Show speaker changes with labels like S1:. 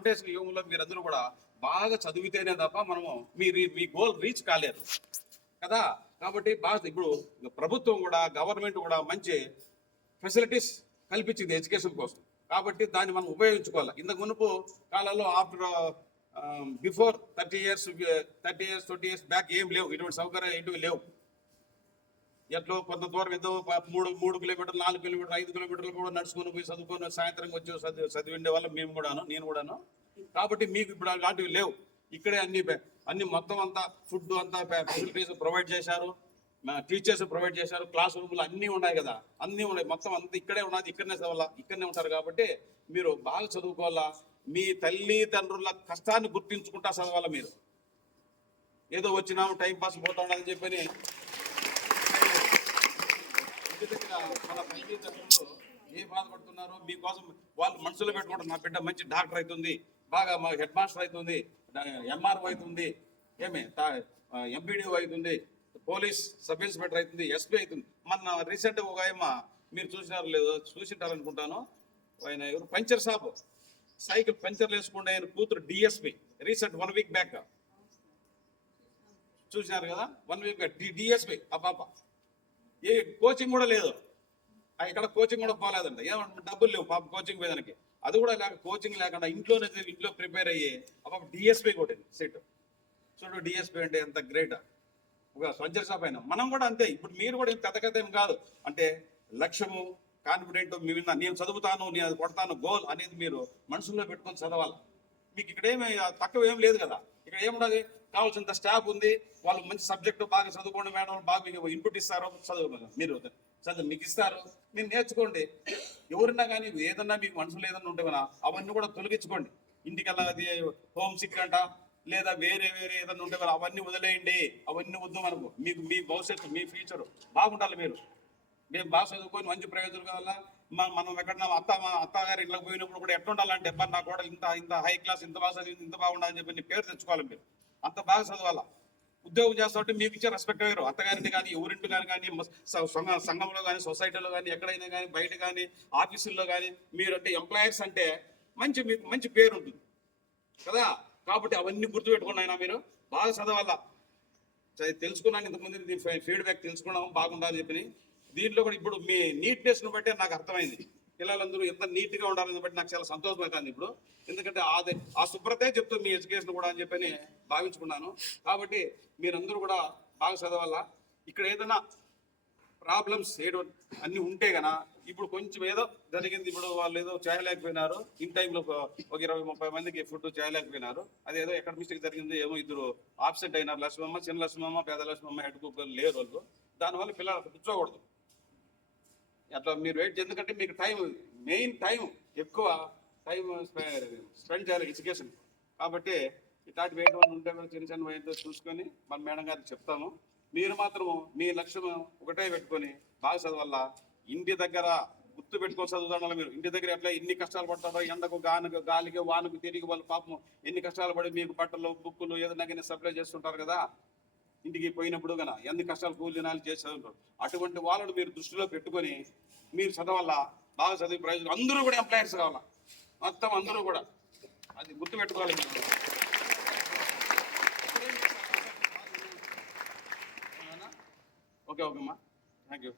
S1: Competition యుగంలో మీరందరూ కూడా బాగా చదివితేనే తప్ప మనము మీ రీ- మీ గోల్ రీచ్ కాలేరు కదా? కాబట్టి బాగా ఇప్పుడు ప్రభుత్వం కూడా గవర్నమెంట్ కూడా మంచి ఫెసిలిటీస్ కల్పించింది ఎడ్యుకేషన్ కోసం. కాబట్టి దాన్ని మనం ఉపయోగించుకోవాలి. ఇంతకు మునుపు కాలంలో after before thirty years thirty years twenty years back ఏం లేవు. ఇటువంటి సౌకర్యాలు ఏంటివి లేవు. ఎట్లో కొంత దూరం ఏదో మూడు మూడు కిలోమీటర్లు నాలుగు కిలోమీటర్లు ఐదు కిలోమీటర్లు కూడా నడుచుకొని పోయి చదువుకొని సాయంత్రం వచ్చి చదివి చదివిండే వాళ్ళం మేము కూడాను నేను కూడాను. కాబట్టి మీకు ఇప్పుడు అలాంటివి లేవు. ఇక్కడే అన్ని అన్ని మొత్తం అంతా ఫుడ్ అంతా ఫెసిలిటీస్ ప్రొవైడ్ చేశారు. టీచర్స్ ప్రొవైడ్ చేశారు. క్లాస్ రూమ్లు అన్నీ ఉన్నాయి కదా. అన్నీ ఉన్నాయి. మొత్తం అంతా ఇక్కడే ఉన్నది. ఇక్కడనే చదవాలా? ఇక్కడనే ఉంటారు కాబట్టి మీరు బాగా చదువుకోవాలా? మీ తల్లిదండ్రుల కష్టాన్ని గుర్తించుకుంటా చదవాలా మీరు? ఏదో వచ్చినాము టైం పాస్ పోతా ఉండదని చెప్పని ఇంటి దగ్గర మన తల్లిదండ్రులు ఏ బాధపడుతున్నారో మీకోసం వాళ్ళు మనసులో పెట్టుకుంటారు. నా బిడ్డ మంచి డాక్టర్ అవుతుంది బాగా మా హెడ్ మాస్టర్ అవుతుంది ఎంఆర్ఓ అవుతుంది ఏమే ఎంపీడీఓ అవుతుంది పోలీస్ సబ్ ఇన్స్పెక్టర్ అవుతుంది ఎస్పీ అవుతుంది మన రీసెంట్ ఒక ఆయమ్మ మీరు చూసినారు లేదో చూసింటారనుకుంటాను. ఆయన ఎవరు? పంచర్ షాప్ సైకిల్ పంచర్లు వేసుకుంటే ఆయన కూతురు DSP recent one week back. చూసినారు కదా? One week back. డిఎస్పి ఆ పాప. ఏ కోచింగ్ కూడా లేదు. ఇక్కడ కోచింగ్ కూడా పోలేదంట. ఏమంటే డబ్బులు లేవు పాప కోచింగ్ పోయేదానికి. అది కూడా లేక కోచింగ్ లేకుండా ఇంట్లోనే ఇంట్లో ప్రిపేర్ అయ్యి పాప డిఎస్పీ కొట్టింది సీట్ చూడు డిఎస్పీ అంటే ఎంత గ్రేట్ ఒక స్వంచర్ షాప్ అయినా. మనం కూడా అంతే. ఇప్పుడు మీరు కూడా ఇంత కథ కథ ఏం కాదు. అంటే లక్ష్యము కాన్ఫిడెంట్ మీ నేను చదువుతాను నేను అది కొడతాను గోల్ అనేది మీరు మనసులో పెట్టుకొని చదవాలి. మీకు ఇక్కడ ఏమి తక్కువ ఏం లేదు కదా. ఇక్కడ ఏముండదు? కావాల్సినంత స్టాఫ్ ఉంది. వాళ్ళు మంచి సబ్జెక్టు బాగా చదువుకోండి మేడం. బాగా మీకు ఇన్పుట్ ఇస్తారు. చదువు మీరు చదువు మీకు ఇస్తారు. మీరు నేర్చుకోండి. ఎవరన్నా కానీ ఏదన్నా మీకు మనసులో ఏదన్నా ఉంటే కదా అవన్నీ కూడా తొలగించుకోండి. ఇంటికల్లా అది హోమ్ సిక్ అంట లేదా వేరే వేరే ఏదన్నా ఉంటే కదా అవన్నీ వదిలేయండి. అవన్నీ వద్దు మనకు. మీకు మీ భవిష్యత్తు మీ ఫ్యూచర్ బాగుండాలి మీరు. మేము బాగా చదువుకొని మంచి ప్రయోజనం కదా మనం ఎక్కడన్నా అత్త మా అత్తగారి ఇంట్లోకి పోయినప్పుడు కూడా ఎట్లా ఉండాలంటే అబ్బా నా కూడా ఇంత ఇంత హై క్లాస్ ఇంత బాగా చదివింది ఇంత బాగుండాలని చెప్పి పేరు తెచ్చుకోవాలి మీరు. అంత బాగా చదవాలా? ఉద్యోగం చేస్తుంటే మీకు ఇచ్చే రెస్పెక్ట్ వేరు అత్తగారిని కానీ ఊరింటి కానీ కానీ సంఘంలో కానీ సొసైటీలో కానీ ఎక్కడైనా కానీ బయట కానీ ఆఫీసుల్లో కానీ మీరు అంటే ఎంప్లాయర్స్ అంటే మంచి మీకు మంచి పేరు ఉంటుంది. కదా? కాబట్టి అవన్నీ గుర్తుపెట్టుకుని అయినా మీరు. బాగా చదవాలా? తెలుసుకున్నాను ఇంతకుముందు దీని ఫీడ్బ్యాక్ తెలుసుకున్నాము బాగుండాలని చెప్పి. దీంట్లో కూడా ఇప్పుడు మీ నీట్నెస్ను నాకు అర్థమైంది. పిల్లలందరూ ఎంత నీట్గా ఉండాలని బట్టి నాకు చాలా సంతోషం అవుతుంది ఇప్పుడు. ఎందుకంటే అదే ఆ శుభ్రతే చెప్తుంది మీ ఎడ్యుకేషన్ కూడా అని చెప్పని భావించుకున్నాను. కాబట్టి మీరందరూ కూడా బాగా చదవాలా? ఇక్కడ ఏదైనా ప్రాబ్లమ్స్ ఏదో అన్ని ఉంటే గనా ఇప్పుడు కొంచెం ఏదో జరిగింది ఇప్పుడు వాళ్ళు ఏదో చేయలేకపోయినారు. ఇన్ టైంలో ఒక ఇరవై ముప్పై మందికి ఫుడ్ చేయలేకపోయినారు. అదేదో ఎక్కడ మిస్టేక్ జరిగింది ఏమో ఇద్దరు ఆబ్సెంట్ అయినారు. లక్ష్మమ్మ చిన్న లక్ష్మమ్మ పేద లక్ష్మమ్మ హెడ్ కుక్ లేరు వాళ్ళు. దానివల్ల పిల్లలు కూర్చోకూడదు అట్లా మీరు వెయిట్ ఎందుకంటే మీకు టైం మెయిన్ టైం ఎక్కువ టైం స్పెండ్ చేయాలి ఎడ్యుకేషన్ కాబట్టి ఇట్లాంటి వెయిట్ వాళ్ళు ఉంటే కూడా చిన్న చిన్న వెయిట్ చూసుకొని మన మేడం గారికి చెప్తాము మీరు మాత్రము మీ లక్ష్యం ఒకటే పెట్టుకొని బాగా చదవాల? ఇంటి దగ్గర గుర్తు పెట్టుకొని చదువుతాను మీరు. ఇంటి దగ్గర ఎట్లా ఎన్ని కష్టాలు పడతారో ఎండకు గానుకు గాలికి వానకు తిరిగి వాళ్ళు పాపం ఎన్ని కష్టాలు పడి మీకు బట్టలు బుక్కులు ఏదైనా సప్లై చేస్తుంటారు కదా? ఇంటికి పోయినప్పుడు గన ఎన్ని కష్టాలు కూలినాలు చేసి చదువుతారు అటువంటి వాళ్ళను మీరు దృష్టిలో పెట్టుకొని మీరు చదవాలా? బాగా చదివి ప్రయోజనం. అందరూ కూడా ఎంప్లాయర్స్ కావాలా? మొత్తం అందరూ కూడా. అది గుర్తు పెట్టుకోవాలి మీరు. ఓకే ఓకే అమ్మా థ్యాంక్ యూ